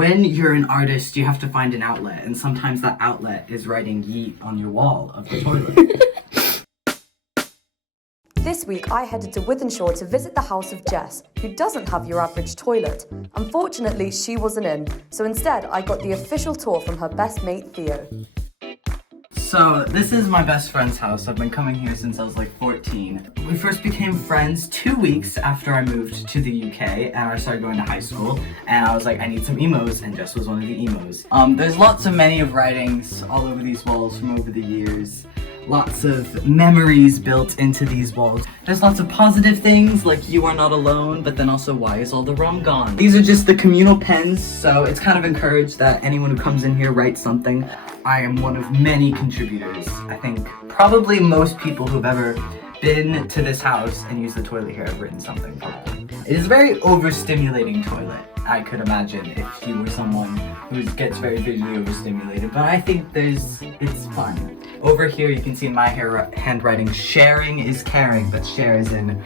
when you're an artist, you have to find an outlet, and sometimes that outlet is writing yeet on your wall of the toilet. This week I headed to Wythenshawe to visit the house of Jess, who doesn't have your average toilet. Unfortunately, she wasn't in, so instead I got the official tour from her best mate Theo. So, this is my best friend's house. I've been coming here since I was like 14. We first became friends 2 weeks after I moved to the UK and I started going to high school. And I was like, I need some emos, and Jess was one of the emos. There's lots of many of writings all over these walls from over the years. Lots of memories built into these walls. There's lots of positive things like you are not alone, but then also why is all the rum gone? These are just the communal pens, so it's kind of encouraged that anyone who comes in here writes something. I am one of many contributors. I think probably most people who've ever been to this house and used the toilet here have written something probably. It is a very overstimulating toilet, I could imagine, if you were someone who gets very visually overstimulated, but I think it's fun. Over here you can see in my handwriting, sharing is caring, but share is in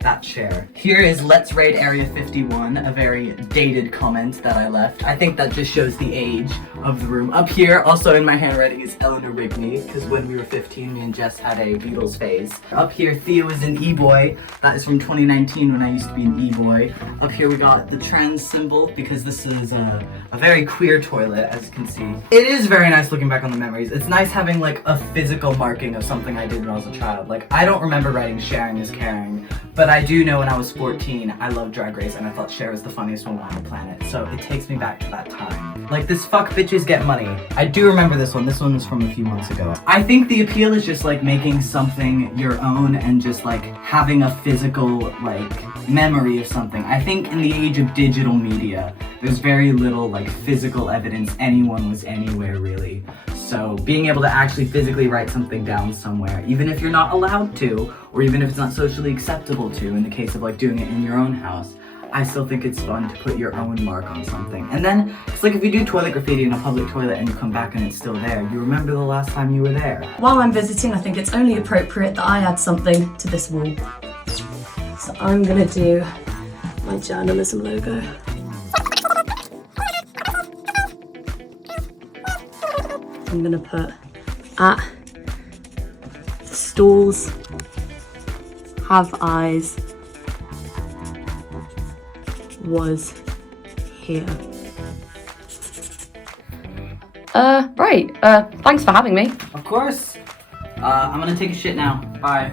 that share. Here is Let's Raid Area 51, a very dated comment that I left. I think that just shows the age of the room. Up here, also in my handwriting, is Eleanor Rigby, because when we were 15, me and Jess had a Beatles phase. Up here, Theo is an e-boy. That is from 2019 when I used to be an e-boy. Up here we got the trans symbol, because this is a very queer toilet, as you can see. It is very nice looking back on the memories. It's nice having like a physical marking of something I did when I was a child. Like, I don't remember writing sharing is caring, but I do know when I was 14, I loved Drag Race and I thought Cher was the funniest woman on the planet, so it takes me back to that time. Like this fuck bitches get money. I do remember this one was from a few months ago. I think the appeal is just like making something your own and just like having a physical like memory of something. I think in the age of digital media, there's very little like physical evidence anyone was anywhere really. So being able to actually physically write something down somewhere, even if you're not allowed to, or even if it's not socially acceptable to, in the case of like doing it in your own house, I still think it's fun to put your own mark on something. And then, it's like if you do toilet graffiti in a public toilet and you come back and it's still there, you remember the last time you were there. While I'm visiting, I think it's only appropriate that I add something to this wall. So I'm gonna do my journalism logo. I'm gonna put at the stalls have eyes was here. Right, thanks for having me. Of course. I'm gonna take a shit now. Bye.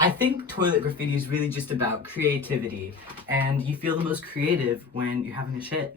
I think toilet graffiti is really just about creativity, and you feel the most creative when you're having a shit.